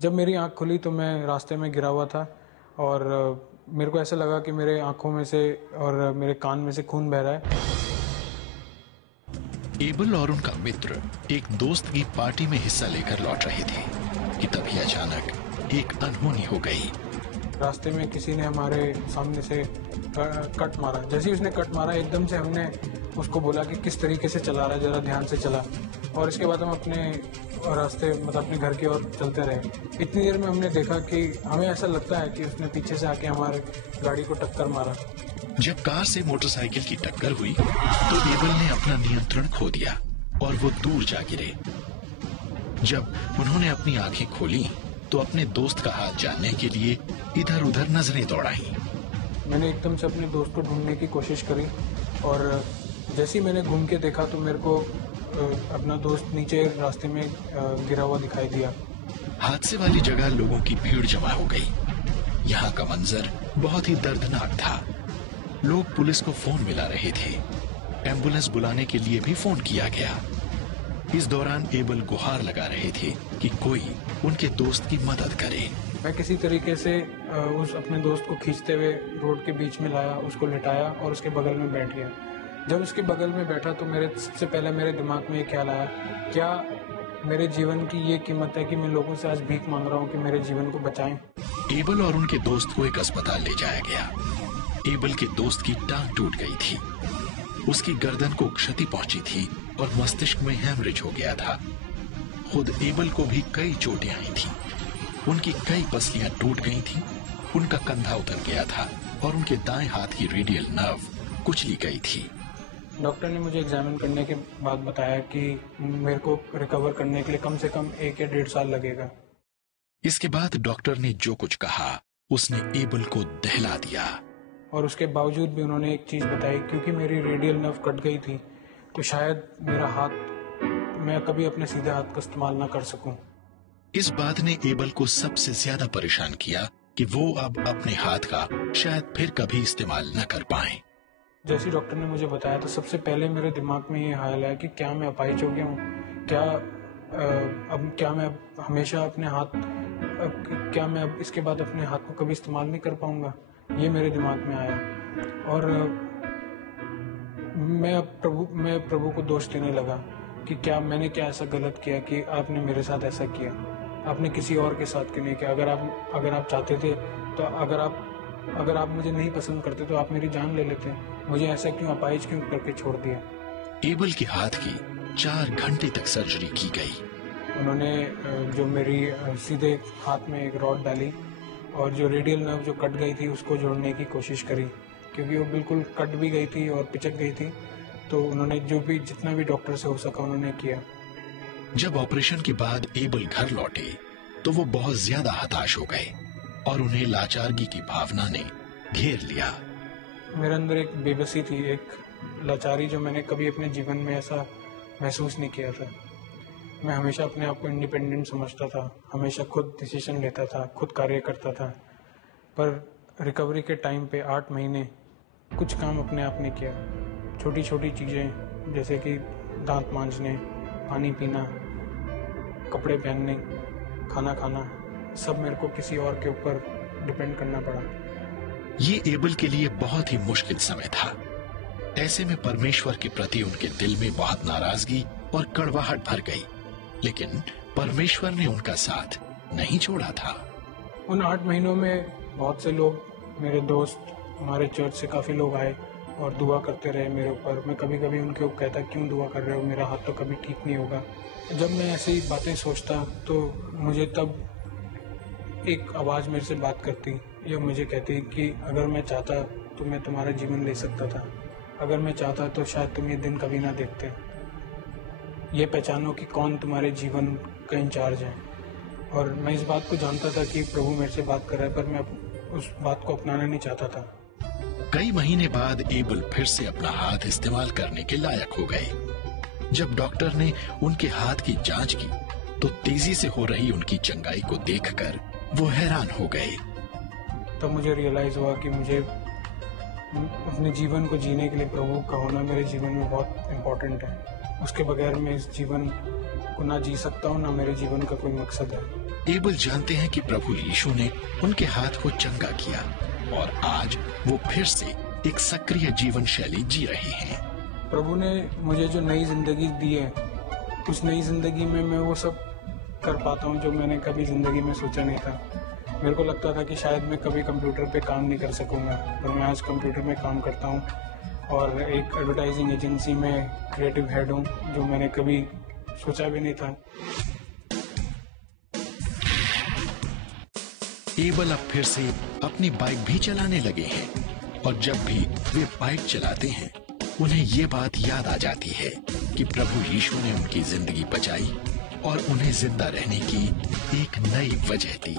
जब मेरी आंख खुली तो मैं रास्ते में गिरा हुआ था और मेरे को ऐसा लगा कि मेरे आंखों में से और मेरे कान में से खून बह रहा है। एबल और उनका मित्र एक दोस्त की पार्टी में हिस्सा लेकर लौट रहे थे कि तभी अचानक एक अनहोनी हो गई। रास्ते में किसी ने हमारे सामने से कट मारा। जैसे ही उसने कट मारा एकदम से हमने उसको बोला कि किस तरीके से चला रहा है, जरा ध्यान से चला। और इसके बाद हम अपने रास्ते मतलब अपने घर की ओर चलते रहे। इतनी देर में हमने देखा कि हमें ऐसा लगता है कि उसने पीछे से आके हमारे गाड़ी को टक्कर मारा। जब कार से मोटरसाइकिल की टक्कर हुई तो एबल ने अपना नियंत्रण खो दिया और वो दूर जा गिरे। जब उन्होंने अपनी आंखें खोली तो अपने दोस्त का हाथ जानने के लिए इधर उधर नजरें दौड़ाई। मैंने एकदम से अपने दोस्त को ढूंढने की कोशिश करी और जैसे ही मैंने घूम के देखा तो मेरे को अपना दोस्त नीचे रास्ते में गिरा हुआ दिखाई दिया। हादसे वाली जगह लोगों की भीड़ जमा हो गई। यहाँ का मंजर बहुत ही दर्दनाक था। लोग पुलिस को फोन मिला रहे थे। एम्बुलेंस बुलाने के लिए भी फोन किया गया। इस दौरान एबल गुहार लगा रहे थे कि कोई उनके दोस्त की मदद करे। मैं किसी तरीके से उस अपने दोस्त को खींचते हुए रोड के बीच में लाया, उसको लिटाया और उसके बगल में बैठ गया। जब उसके बगल में बैठा तो सबसे पहले मेरे दिमाग में ये ख्याल आया, क्या मेरे जीवन की ये कीमत है कि मैं लोगों से आज भीख मांग रहा हूँ कि मेरे जीवन को बचाएं। एबल और उनके दोस्त को एक अस्पताल ले जाया गया। एबल के दोस्त की टांग टूट गई थी, उसकी गर्दन को क्षति पहुंची थी और मस्तिष्क में हेमरेज हो गया था। खुद एबल को भी कई चोटें आई थी। उनकी कई पसलियां टूट गई थी, उनका कंधा उतर गया था और उनके दाएं हाथ की रेडियल नर्व कुचली गई थी। डॉक्टर ने मुझे एग्जामिन करने के बाद बताया कि मेरे को रिकवर करने के लिए कम से कम 1 या 1.5 साल लगेगा। इसके बाद डॉक्टर ने जो कुछ कहा उसने एबल को दहला दिया। और उसके बावजूद भी उन्होंने एक चीज बताई, क्योंकि मेरी रेडियल नर्व कट गई थी तो शायद मेरा हाथ, मैं कभी अपने सीधे हाथ का इस्तेमाल ना कर सकूं। इस बात ने एबल को सबसे ज्यादा परेशान किया कि वो अब अपने हाथ का शायद फिर कभी इस्तेमाल न कर पाए। जैसे ही डॉक्टर ने मुझे बताया तो सबसे पहले मेरे दिमाग में ये ख्याल आया कि क्या मैं अपाहिज हो गया हूँ, क्या मैं हमेशा अपने हाथ, क्या मैं अब इसके बाद अपने हाथ को कभी इस्तेमाल नहीं कर पाऊंगा। ये मेरे दिमाग में आया और मैं प्रभु को दोष देने लगा कि मैंने क्या ऐसा गलत किया कि आपने मेरे साथ ऐसा किया, आपने किसी और के साथ क्यों नहीं किया। अगर आप चाहते थे तो अगर आप मुझे नहीं पसंद करते तो आप मेरी जान ले लेते, मुझे ऐसा क्यों अपाहिज क्यों करके छोड़ दिया। एबल के हाथ की 4 घंटे तक सर्जरी की गई। उन्होंने जो मेरी सीधे हाथ में एक रॉड डाली और जो रेडियल नर्व जो कट गई थी उसको जोड़ने की कोशिश करी, क्योंकि वो बिल्कुल कट भी गई थी और पिचक गई थी। तो उन्होंने जितना भी डॉक्टर से हो सका उन्होंने किया। जब ऑपरेशन के बाद एबल घर लौटे तो वो बहुत ज्यादा हताश हो गए और उन्हें लाचारगी की भावना ने घेर लिया। मेरे अंदर एक बेबसी थी, एक लाचारी, जो मैंने कभी अपने जीवन में ऐसा महसूस नहीं किया था। मैं हमेशा अपने आप को इंडिपेंडेंट समझता था, हमेशा खुद डिसीजन लेता था, खुद कार्य करता था। पर रिकवरी के टाइम पे 8 महीने कुछ काम अपने आप नहीं किया। छोटी छोटी चीज़ें जैसे कि दांत मांजने, पानी पीना, कपड़े पहनने, खाना खाना, सब मेरे को किसी और के ऊपर डिपेंड करना पड़ा। ये एबल के लिए बहुत ही मुश्किल समय था। ऐसे में परमेश्वर के प्रति उनके दिल में बहुत नाराजगी और कड़वाहट भर गई, लेकिन परमेश्वर ने उनका साथ नहीं छोड़ा था। उन 8 महीनों में बहुत से लोग, मेरे दोस्त, हमारे चर्च से काफ़ी लोग आए और दुआ करते रहे मेरे ऊपर। मैं कभी कभी उनके ऊपर कहता, क्यों दुआ कर रहे हो, मेरा हाथ तो कभी ठीक नहीं होगा। जब मैं ऐसी बातें सोचता तो मुझे तब एक आवाज़ मेरे से बात करती या मुझे कहती कि अगर मैं चाहता तो मैं तुम्हारा जीवन ले सकता था, अगर मैं चाहता तो शायद तुम ये दिन कभी ना देखते। ये पहचानो कि कौन तुम्हारे जीवन का इंचार्ज है। और मैं इस बात को जानता था कि प्रभु मेरे से बात कर रहा है, पर मैं उस बात को अपनाना नहीं चाहता था। कई महीने बाद एबल फिर से अपना हाथ इस्तेमाल करने के लायक हो गए। जब डॉक्टर ने उनके हाथ की जांच की तो तेजी से हो रही उनकी चंगाई को देखकर वो हैरान हो गए। तब मुझे रियलाइज हुआ कि मुझे अपने जीवन को जीने के लिए प्रभु का होना मेरे जीवन में बहुत इम्पोर्टेंट है। उसके बगैर मैं इस जीवन को ना जी सकता हूँ, ना मेरे जीवन का कोई मकसद है। एबल जानते हैं कि प्रभु यीशु ने उनके हाथ को चंगा किया और आज वो फिर से एक सक्रिय जीवन शैली जी रहे हैं। प्रभु ने मुझे जो नई जिंदगी दी है, उस नई जिंदगी में मैं वो सब कर पाता हूँ जो मैंने कभी जिंदगी में सोचा नहीं था। मेरे को लगता था कि शायद मैं कभी कंप्यूटर पे काम नहीं कर सकूँगा, पर मैं आज कंप्यूटर में काम करता हूँ और एक एडवर्टाइजिंग एजेंसी में क्रिएटिव हेड हूँ, जो मैंने कभी सोचा भी नहीं था। एबल अब फिर से अपनी बाइक भी चलाने लगे हैं और जब भी वे बाइक चलाते हैं उन्हें ये बात याद आ जाती है कि प्रभु यीशु ने उनकी जिंदगी बचाई और उन्हें जिंदा रहने की एक नई वजह दी।